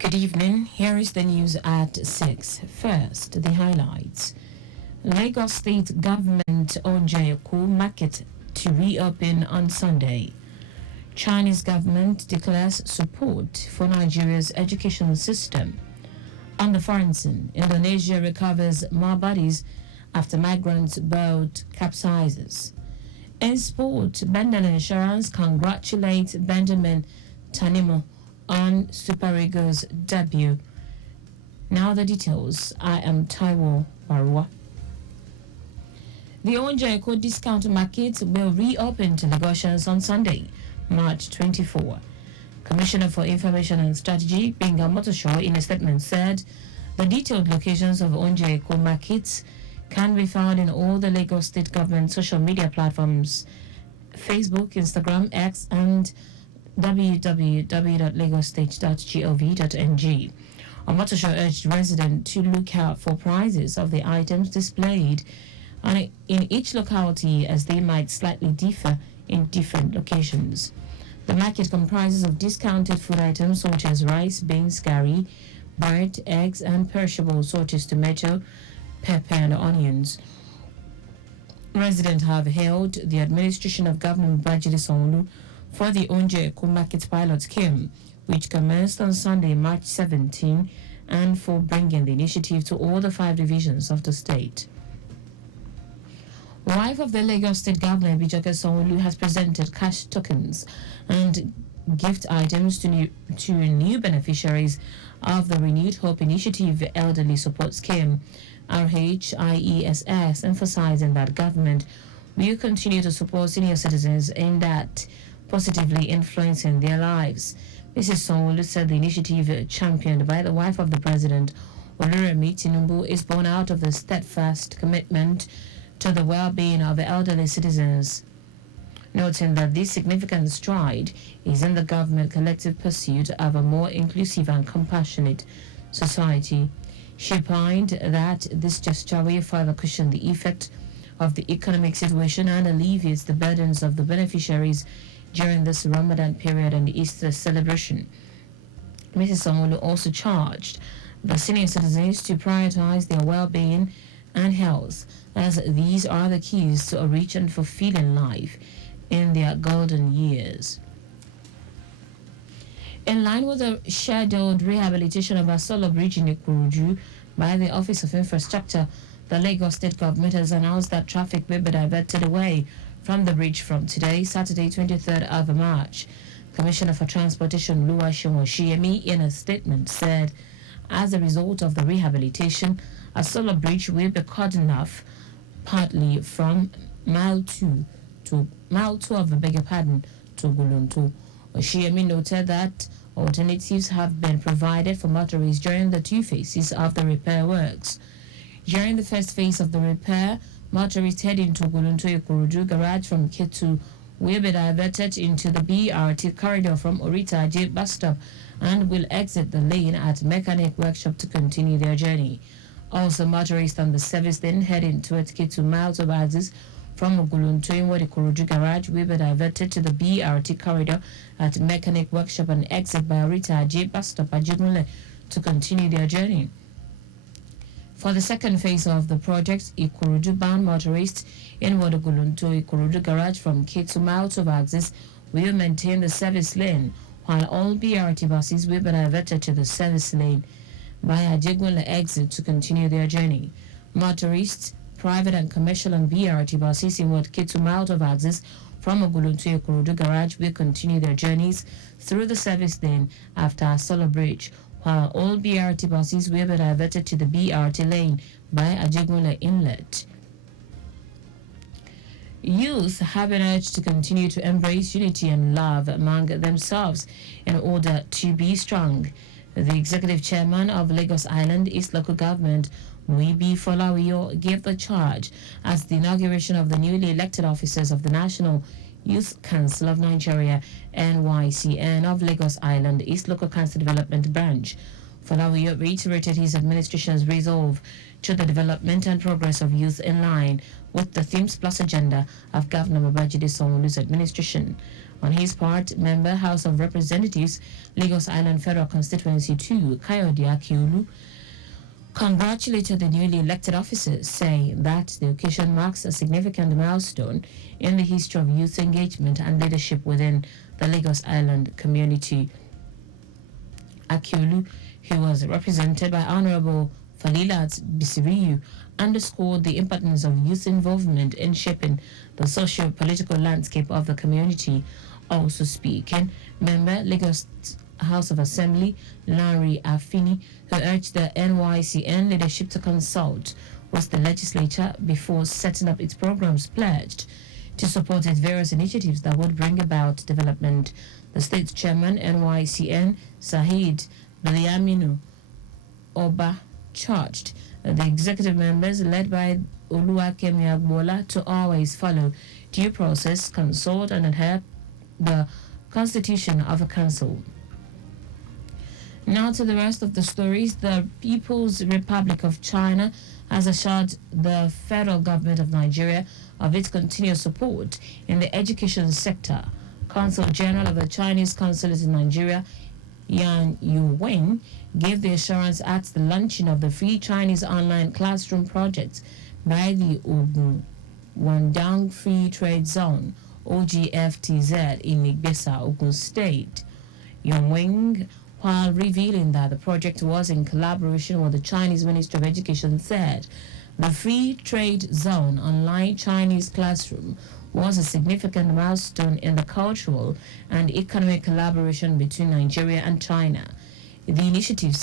Good evening. Here is the news at 6. First, the highlights. Lagos State Government Onjayoko market to reopen on Sunday. Chinese government declares support for Nigeria's education system. On the foreign scene, Indonesia recovers more bodies after migrants' boat capsizes. In sport, Bendel Insurance congratulates Benjamin Tanimo on Super Eagles' debut. Now the details. I am Taiwo Baruwa. The Onjayoko discount market will reopen to Lagosians on Sunday, March 24. Commissioner for Information and Strategy, Benga Motoshaw, in a statement said the detailed locations of Onjayoko markets can be found in all the Lagos State government social media platforms, Facebook, Instagram, X, and www.lagostate.gov.ng. Omotosho urged residents to look out for prices of the items displayed in each locality, as they might slightly differ in different locations. The market comprises of discounted food items such as rice, beans, curry, bread, eggs, and perishables such as tomato, pepper, and onions. Residents have hailed the administration of Governor Babajide Sanwo-Olu for the Onjayoko Market Pilot Scheme, which commenced on Sunday, March 17, and for bringing the initiative to all the 5 divisions of the state. Wife of the Lagos State Governor, Bijoke Sanwo-Olu, has presented cash tokens and gift items to new beneficiaries of the Renewed Hope Initiative Elderly Support Scheme, RHIESS, emphasizing that government will continue to support senior citizens aimed at positively influencing their lives. Mrs. Sanwo-Olu said the initiative, championed by the wife of the president, Oluremi Tinubu, is born out of the steadfast commitment to the well-being of elderly citizens, noting that this significant stride is in the government collective pursuit of a more inclusive and compassionate society. She opined that this gesture will further cushion the effect of the economic situation and alleviates the burdens of the beneficiaries during this Ramadan period and the Easter celebration. Mrs. Sanwo-Olu also charged the senior citizens to prioritize their well-being and health, as these are the keys to a rich and fulfilling life in their golden years. In line with the scheduled rehabilitation of Asolo Bridge in Ikorodu by the Office of Infrastructure, the Lagos State government has announced that traffic will be diverted away from the bridge from today, Saturday, 23rd of March. Commissioner for Transportation Oluwaseun Oshiyemi, in a statement, said as a result of the rehabilitation, Asolo Bridge will be cordoned off partly from mile 2 to Guluntu. Oshiyemi noted that alternatives have been provided for motorists during the 2 phases of the repair works. During the first phase of the repair, motorists heading to Guluntu-Ikorodu garage from Ketu will be diverted into the BRT corridor from Orita J bus stop and will exit the lane at Mechanic Workshop to continue their journey. Also, motorists on the service lane heading towards Ketu Miles of Axis from Guluntu-Ikorodu garage will be diverted to the BRT corridor at Mechanic Workshop and exit by Orita J bus stop at Jumule to continue their journey. For the second phase of the project, Ikorodu-bound motorists in Guluntu-Ikorodu garage from Ketu Miles of Axis will maintain the service lane, while all BRT buses will be diverted to the service lane by Ajegwele exit to continue their journey. Motorists, private and commercial and BRT buses in Ketu Miles of Axis from Guluntu-Ikorodu garage will continue their journeys through the service lane after Asolo Bridge, while all BRT buses will be diverted to the BRT lane by Ajegwele Inlet. Youth have been urged to continue to embrace unity and love among themselves in order to be strong. The executive chairman of Lagos Island East Local Government, Muibi Folawiyo, gave the charge at the inauguration of the newly elected officers of the National Youth Council of Nigeria, NYCN, of Lagos Island East Local Council Development Branch. Folawiyo reiterated his administration's resolve to the development and progress of youth in line with the Themes Plus agenda of Governor Babajide Sanwo-Olu's administration. On his part, member House of Representatives, Lagos Island Federal Constituency 2, Kayode Akiolu, congratulated the newly elected officers, saying that the occasion marks a significant milestone in the history of youth engagement and leadership within the Lagos Island community. Akiolu, who was represented by Honorable Falilat Bisiriyu, underscored the importance of youth involvement in shaping the socio-political landscape of the community. Also speaking, member Lagos House of Assembly Larry Afini, who urged the NYCN leadership to consult with the legislature before setting up its programs, pledged to support its various initiatives that would bring about development. The state chairman, NYCN Sahid Biliaminu Oba, charged the executive members led by Oluwakemi Agbola to always follow due process, consult and adhere the constitution of a council. Now to the rest of the stories. The People's Republic of China has assured the federal government of Nigeria of its continued support in the education sector. Consul General of the Chinese Consulate in Nigeria, Yan Yuwen, gave the assurance at the launching of the Free Chinese Online Classroom project by the Ogun Wandang Free Trade Zone, OGFTZ, in Igbesa, Ogun State. Yuwen, while revealing that the project was in collaboration with the Chinese Ministry of Education, said the Free Trade Zone Online Chinese Classroom was a significant milestone in the cultural and economic collaboration between Nigeria and China. The initiative,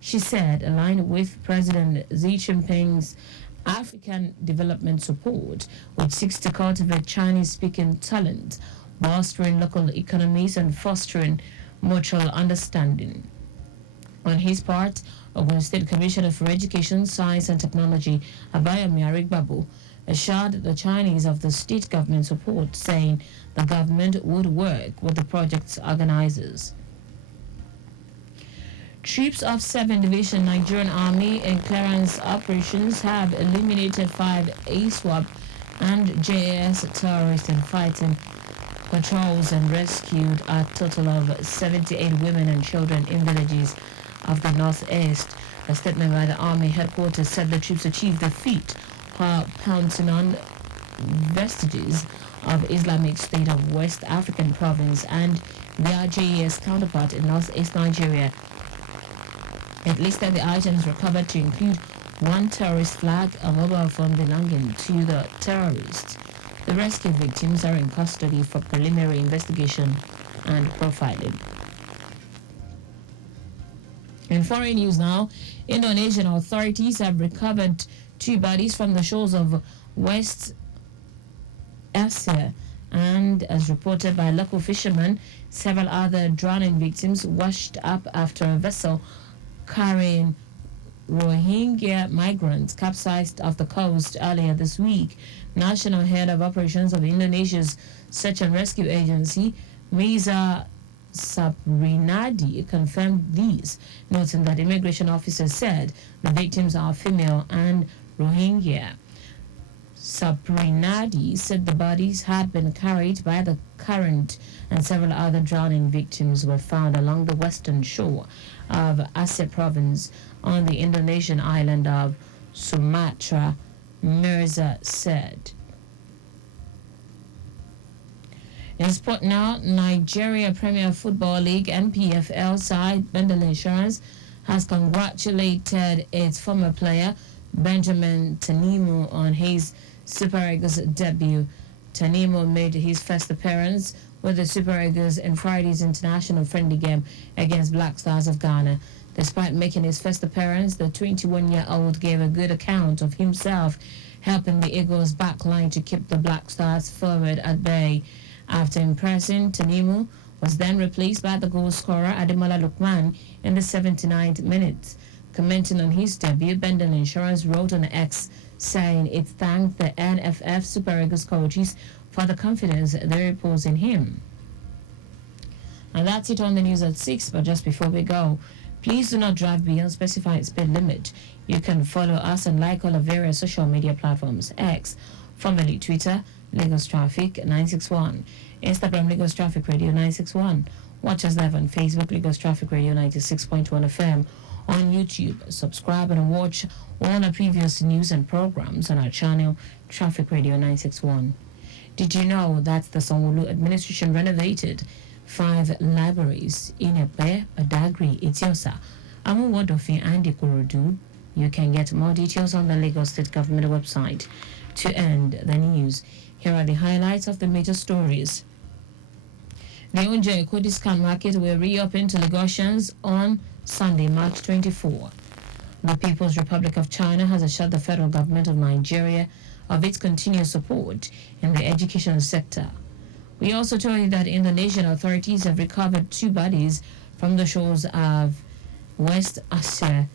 she said, aligned with President Xi Jinping's African development support, which seeks to cultivate Chinese-speaking talent, bolstering local economies and fostering mutual understanding. On his part, Ogun State Commissioner for Education, Science and Technology, Abayomi Arigbabu, assured the Chinese of the state government support, saying the government would work with the project's organizers. Troops of 7th Division Nigerian Army in clearance operations have eliminated 5 ASWAP and JAS terrorists in fighting patrols and rescued a total of 78 women and children in villages of the northeast. A statement by the Army headquarters said the troops achieved the feat while pouncing on vestiges of Islamic State of West African province and their JAS counterpart in northeast Nigeria. It listed the items recovered to include 1 terrorist flag, a mobile phone belonging to the terrorists. The rescue victims are in custody for preliminary investigation and profiling. In foreign news now, Indonesian authorities have recovered 2 bodies from the shores of West Asia, and as reported by local fishermen, several other drowning victims washed up after a vessel carrying Rohingya migrants capsized off the coast earlier this week. National Head of Operations of Indonesia's Search and Rescue Agency, Meza Saprinadi, confirmed these, noting that immigration officers said the victims are female and Rohingya. Saprinadi said the bodies had been carried by the current and several other drowning victims were found along the western shore of Aceh province on the Indonesian island of Sumatra, Mirza said. In sport now, Nigeria Premier Football League NPFL side Bendel Insurance has congratulated its former player Benjamin Tanimu on his Super Eagles debut. Tanimu made his first appearance with the Super Eagles in Friday's international friendly game against Black Stars of Ghana. Despite making his first appearance, the 21-year-old gave a good account of himself, helping the Eagles' backline to keep the Black Stars forward at bay. After impressing, Tanimu was then replaced by the goal scorer Ademola Lookman in the 79th minute. Commenting on his debut, Bendel Insurance wrote on X, saying it thanked the NFF Super Eagles coaches for the confidence they repose in him. And that's it on the news at 6, but just before we go, please do not drive beyond specified speed limit. You can follow us and like all of various social media platforms, X, formerly Twitter, Lagos Traffic 961. Instagram Lagos Traffic Radio 961. Watch us live on Facebook Lagos Traffic Radio 96.1 FM. On YouTube, subscribe and watch all our previous news and programs on our channel Traffic Radio 961. Did you know that the Sanwo-Olu administration renovated 5 libraries in Epe, Badagry, Etiosa, Amuwodofi, and Ikorodu? You can get more details on the Lagos State Government website. To end the news, here are the highlights of the major stories. The Onja Ekodiscan market will reopen to Lagosians on Sunday, March 24. The People's Republic of China has assured the federal government of Nigeria of its continued support in the education sector. We also told you that Indonesian authorities have recovered 2 bodies from the shores of West Aceh,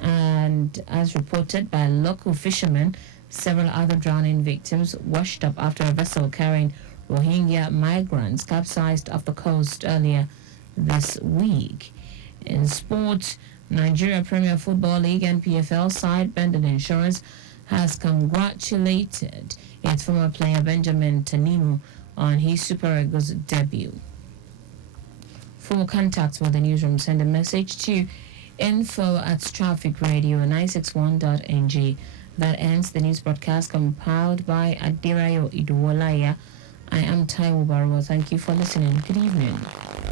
and as reported by local fishermen, several other drowning victims washed up after a vessel carrying Rohingya migrants capsized off the coast earlier this week. In sports, Nigeria Premier Football League and PFL side Bended Insurance has congratulated its former player Benjamin Tanimu on his Super Eagles debut. For contacts with the newsroom, send a message to info@trafficradio961.ng. That ends the news broadcast compiled by Adirayo Iduwolaya. I am Taiwo Baruwa. Thank you for listening. Good evening.